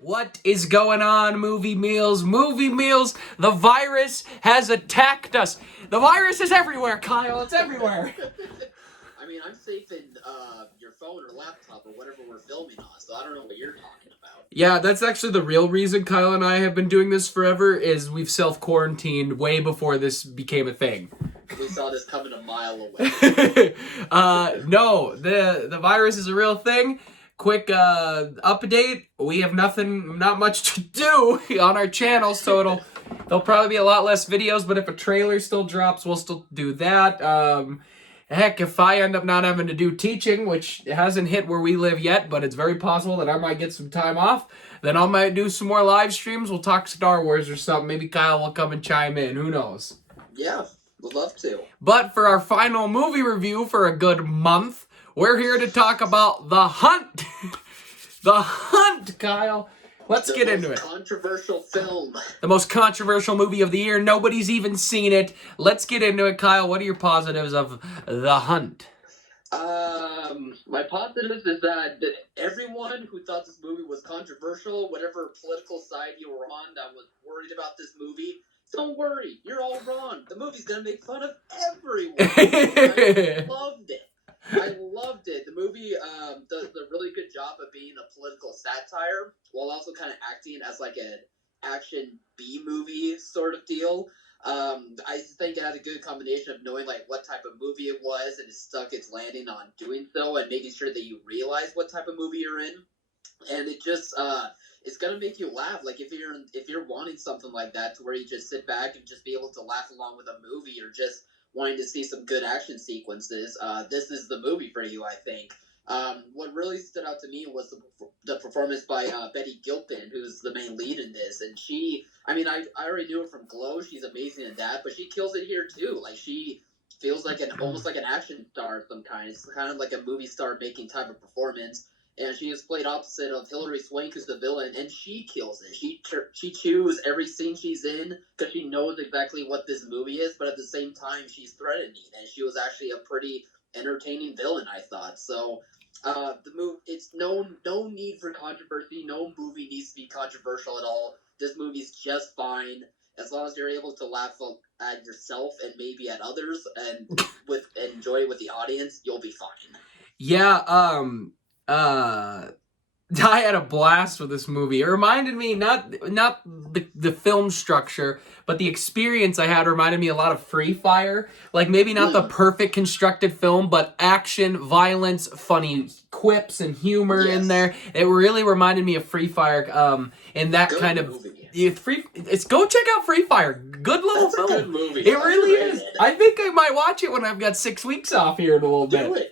What is going on, movie meals? Movie meals, the virus has attacked us. The virus is everywhere, Kyle. It's everywhere. I mean, I'm safe in your phone or laptop or whatever we're filming on, so I don't know what you're talking about. Yeah, that's actually the real reason Kyle and I have been doing this forever is we've self-quarantined way before this became a thing. We saw this coming a mile away. No, the virus is a real thing. Quick update. We have not much to do on our channel, so there'll probably be a lot less videos, but if a trailer still drops, we'll still do that. Heck, if I end up not having to do teaching, which hasn't hit where we live yet, but it's very possible that I might get some time off, then I might do some more live streams. We'll talk Star Wars or something. Maybe Kyle will come and chime in. Who knows? Yeah, would love to. But for our final movie review for a good month, we're here to talk about The Hunt. The Hunt, Kyle. Let's get into it. Controversial film. The most controversial movie of the year. Nobody's even seen it. Let's get into it, Kyle. What are your positives of The Hunt? My positives is that everyone who thought this movie was controversial, whatever political side you were on that was worried about this movie, don't worry, you're all wrong. The movie's gonna make fun of everyone. I loved it. I loved it. The movie does a really good job of being a political satire while also kind of acting as like an action B movie sort of deal. I think it had a good combination of knowing like what type of movie it was and it stuck its landing on doing so and making sure that you realize what type of movie you're in. And it just it's gonna make you laugh. Like if you're wanting something like that to where you just sit back and just be able to laugh along with a movie or just wanting to see some good action sequences, this is the movie for you, I think. What really stood out to me was the performance by Betty Gilpin, who's the main lead in this. And she, I mean, I already knew her from Glow. She's amazing in that, but she kills it here too. Like she feels like almost like an action star of some kind. It's kind of like a movie star making type of performance. And she is played opposite of Hilary Swank, who's the villain, and she kills it. She chews every scene she's in because she knows exactly what this movie is, but at the same time, she's threatening, and she was actually a pretty entertaining villain, I thought. So, the movie, it's no need for controversy. No movie needs to be controversial at all. This movie's just fine as long as you're able to laugh at yourself and maybe at others, and enjoy it with the audience. You'll be fine. Yeah. I had a blast with this movie. It reminded me not the film structure, but the experience I had reminded me a lot of Free Fire. Like maybe not the perfect constructed film, but action, violence, funny quips and humor in there. It really reminded me of Free Fire. And that Good kind of movie. Go check out Free Fire. Good little film. A good movie. It really is. I think I might watch it when I've got 6 weeks off here in a little bit. Do it.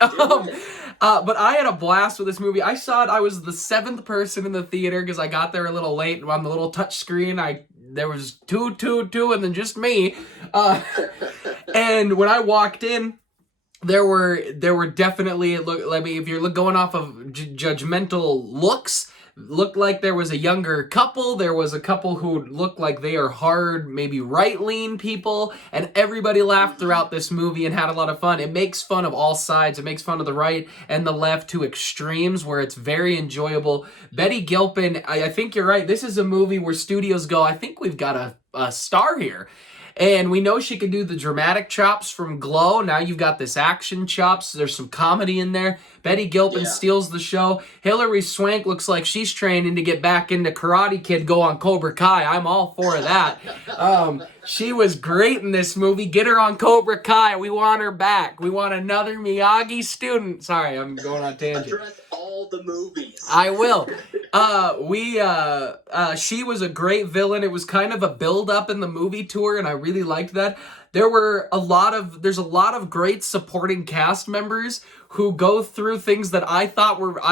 But I had a blast with this movie. I saw it. I was the 7th person in the theater because I got there a little late on the little touch screen. There was two, and then just me. And when I walked in, there were definitely if you're going off of judgmental looks. Looked like there was a younger couple. There was a couple who looked like they are hard, maybe right-lean people, and everybody laughed throughout this movie and had a lot of fun. It makes fun of all sides. It makes fun of the right and the left to extremes where it's very enjoyable. Betty Gilpin, I think you're right. This is a movie where studios go, I think we've got a star here. And we know she could do the dramatic chops from Glow. Now you've got this action chops. There's some comedy in there. Betty Gilpin steals the show. Hilary Swank looks like she's training to get back into Karate Kid, go on Cobra Kai. I'm all for that. She was great in this movie. Get her on Cobra Kai. We want her back. We want another Miyagi student. Sorry, I'm going on tangent. Address all the movies. I will. She was a great villain. It was kind of a build up in the movie tour, and I really liked that. There's a lot of great supporting cast members who go through things that I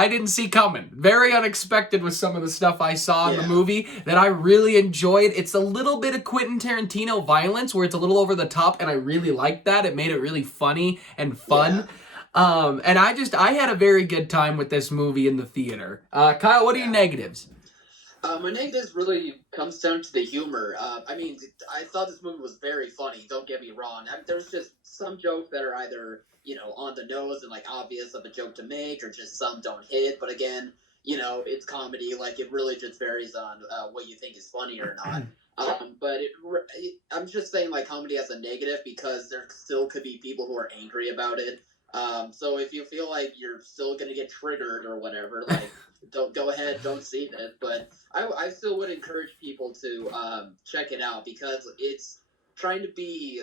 didn't see coming. Very unexpected with some of the stuff I saw in the movie that I really enjoyed. It's a little bit of Quentin Tarantino violence where it's a little over the top, and I really liked that. It made it really funny and fun. And I had a very good time with this movie in the theater. Kyle, what are your negatives? My negatives really comes down to the humor. I mean, I thought this movie was very funny. Don't get me wrong. I mean, there's just some jokes that are either on the nose and like obvious of a joke to make, or just some don't hit. But again, it's comedy. Like it really just varies on what you think is funny or not. But I'm just saying like comedy as a negative because there still could be people who are angry about it. So if you feel like you're still gonna get triggered or whatever, like don't go ahead, don't see this. But I still would encourage people to check it out because it's trying to be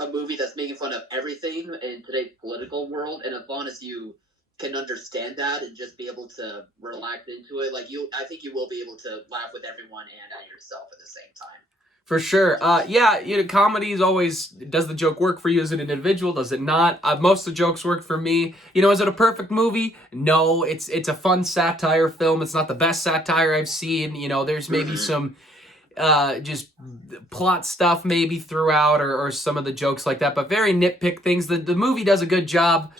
a movie that's making fun of everything in today's political world, and as long as you can understand that and just be able to relax into it, like I think you will be able to laugh with everyone and at yourself at the same time. For sure. Yeah, comedy is always, does the joke work for you as an individual? Does it not? Most of the jokes work for me. Is it a perfect movie? No, it's a fun satire film. It's not the best satire I've seen. There's maybe some just plot stuff maybe throughout or some of the jokes like that, but very nitpick things. The movie does a good job.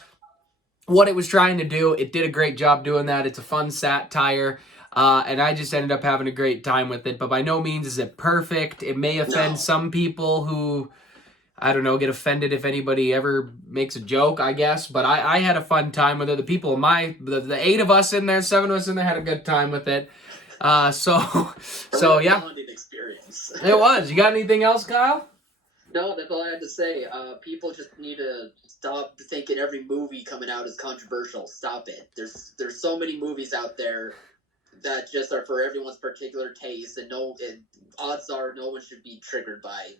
What it was trying to do, it did a great job doing that. It's a fun satire. And I just ended up having a great time with it. But by no means is it perfect. It may offend some people who, I don't know, get offended if anybody ever makes a joke, I guess. But I had a fun time with it. The people, the 8 of us in there, 7 of us in there had a good time with it. So yeah. Experience. It was. You got anything else, Kyle? No, that's all I had to say. People just need to stop thinking every movie coming out is controversial. Stop it. There's so many movies out there that just are for everyone's particular taste, and odds are no one should be triggered by.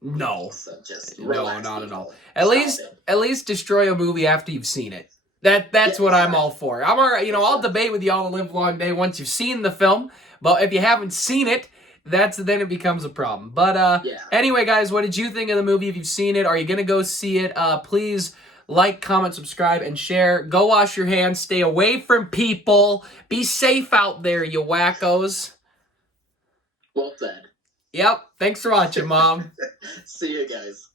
No, so just relax, not at all. At least destroy a movie after you've seen it. That's what I'm all for. I'm all right. I'll debate with you all the live long day once you've seen the film. But if you haven't seen it, then it becomes a problem. But anyway, guys, what did you think of the movie? If you've seen it, are you gonna go see it? Please like, comment, subscribe, and share. Go wash your hands. Stay away from people. Be safe out there, you wackos. Well said. Yep. Thanks for watching, Mom. See you guys.